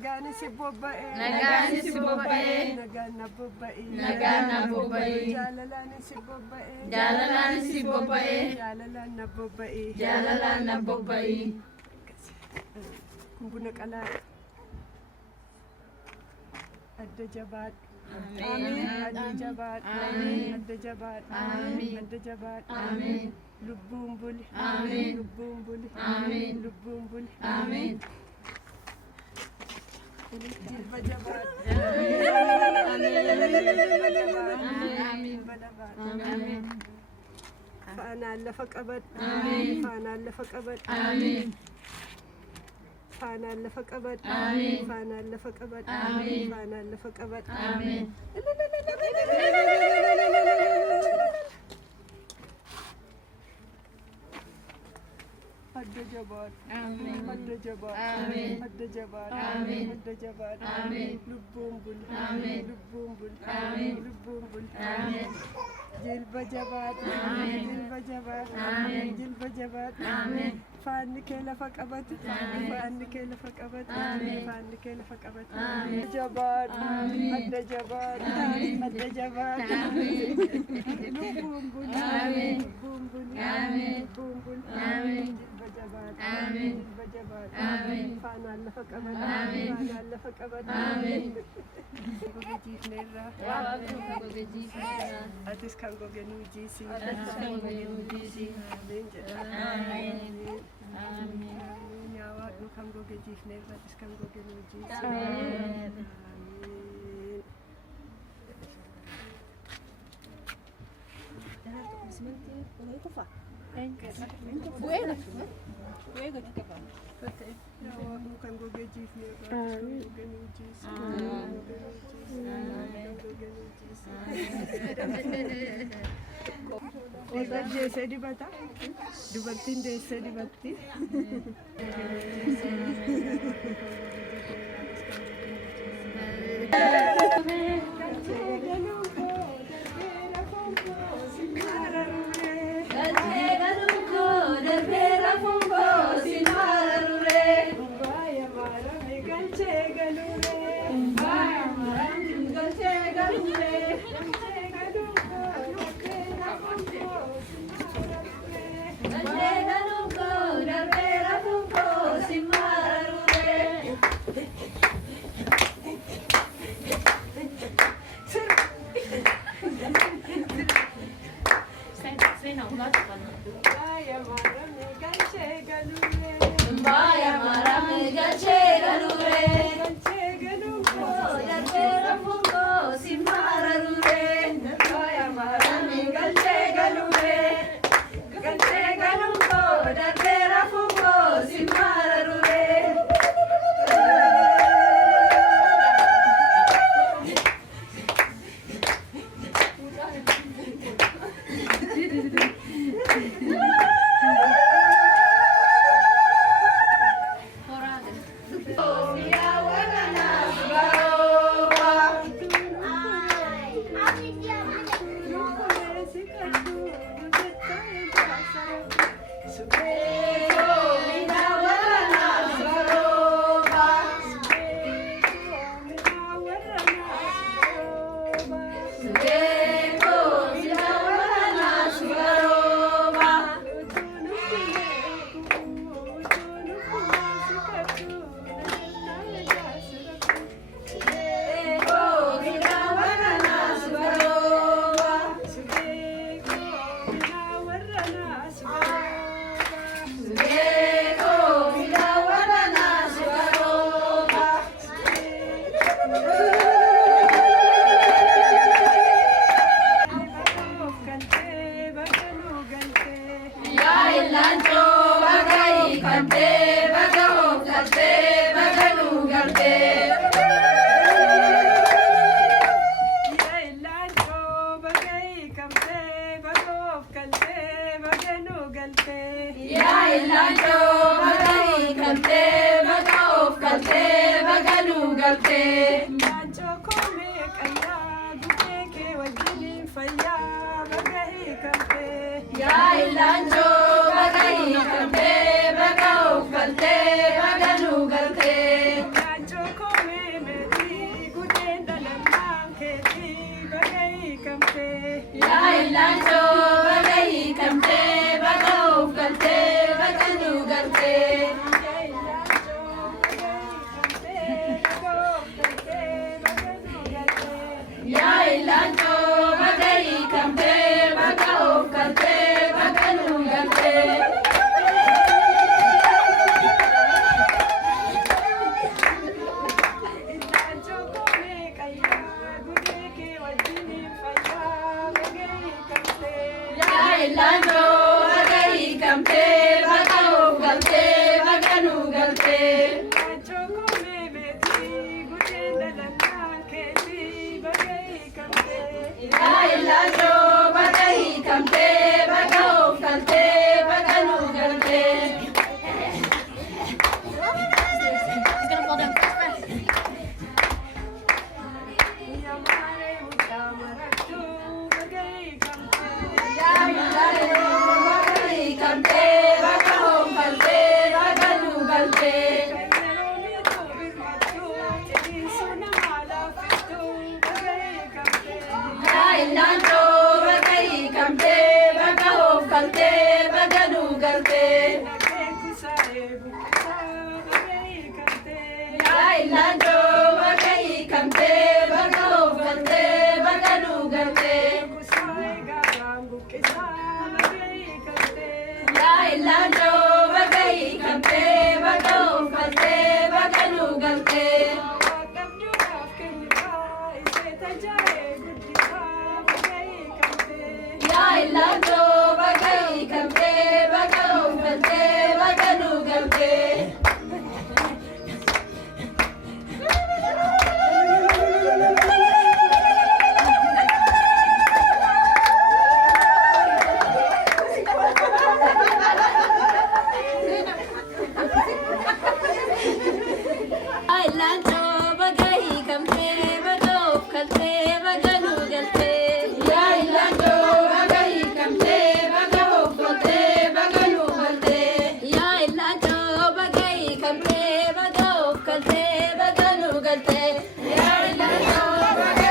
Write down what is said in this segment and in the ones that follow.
Nagana si babae. Nagana babae. Jalalanan si babae. Jalalan na babae. Kumbuna kala. Adda jabat. Amin. Adda jabat. Amin. Adda jabat. Amin. Adda jabat. Amin. Lubumbul. Amin. Lubumbul. Amin. Lubumbul. Amin. Jilba jabat. Amin. Amin. Faana lafaqabat. Amin. Faana lafaqabat. Amin. Faana lafaqabat. Amin. Faana lafaqabat. Amin. Faana lafaqabat. Amin. Adda jabat. Amin. Adda jabat. Amin. Adda jabat. Amin. Adda jabat. Amin. Lubumbul. Amin. Lubumbul. Amin. Lubumbul. Amin. Jilba jabat. Amin. Jilba jabat. Amin. Jilba jabat. Amin. Faanni kee lafa qabatu. Faanni kee lafa qabatu. Faanni kee lafa qabatu. Jabat. Adda jabat. Adda jabat. Lubumbul. Amin. Lubumbul. Amin. Lubumbul. Amin. Amin. Amin. Faana lafa qabat. Amin. Faana lafa qabat. Amin. Atis kan gogenuu jiisi. Amin. Amin. Yaa Waaqni kan goge jiifneerra atis kan gogenuu jiisi. Amin. Buena. Buena kita pa. Yaa Waaqni kan goge jiifneerra atis kan gogenuu jiisi. Odaa deessee dibata. Dubartiin deessee dibatti. galtee baga nu galtee. Yaa ilaalchoo baga hiikamtee baga of galtee baga nu galtee. Ilaalchoo koomee qayyaa gubbee kee wajjiniin fayyaa baga hiikamtee. Yaa ilaalchoo baga hiikamtee baga of galtee baga nu galtee. Ilaalchoo koomee meetii guddeen dhalannaan keetii baga hiikamtee. Yaa ilaalchoo baga hiikamtee baga of galtee baga nu galtee. Yaa ilaalchoo baga hiikamtee baga of galtee baga nu galtee. Yaa ilaalchoo baga hiikamtee baga of galtee baga nu galtee. Yaa ilaalchoo baga hiikamtee baga of galtee baga nu galtee. Yaa ilaalchoo baga hiikamtee baga of galtee baga nu galtee. Yaa ilaalchoo baga hiikamtee baga of galtee baga nu galtee. Yaa ilaalchoo baga hiikamtee baga of galtee baga nu galtee. Yaa ilaalchoo baga hiikamtee baga of galtee baga nu galtee. Yaa ilaalchoo baga hiikamtee baga of galtee baga nu galtee. Yaa ilaalchoo baga hiikamtee baga of galtee baga nu galtee. Yaa ilaalchoo baga hiikamtee baga of galtee baga nu galtee. Yaa ilaalchoo baga hiikamtee baga of galtee baga nu galtee. Yaa ilaalchoo baga hiikamtee baga of galtee baga nu galtee. Yaa ilaalchoo baga.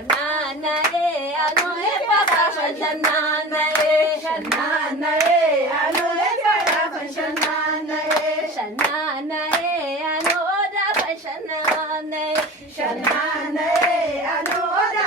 Shananae, anu epaka shananae, shananae, anu epaka shananae, shananae, anu oda shananae, shananae, anu oda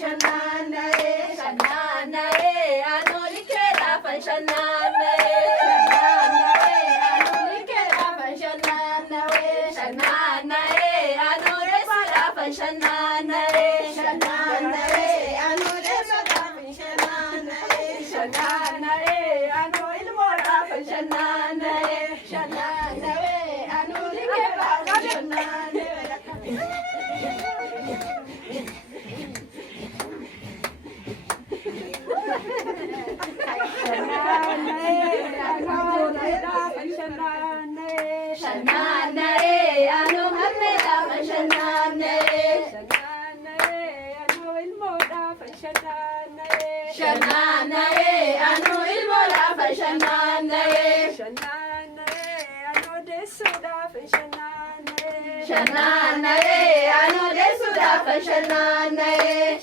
shananae, shananae, anu likera shananae, shananae, anu likera shananae, shananae, anu resala shananae. Shananae, anu resala shananae, shananae, anu ilmora shananae, shananae, anu likera shananae. Shananae anu hammeda shananae Shananae anu ilmoodha shananae Shananae anu ilmoodha shananae Shananae anu deessuudha shananae Shananae anu deessuudha shananae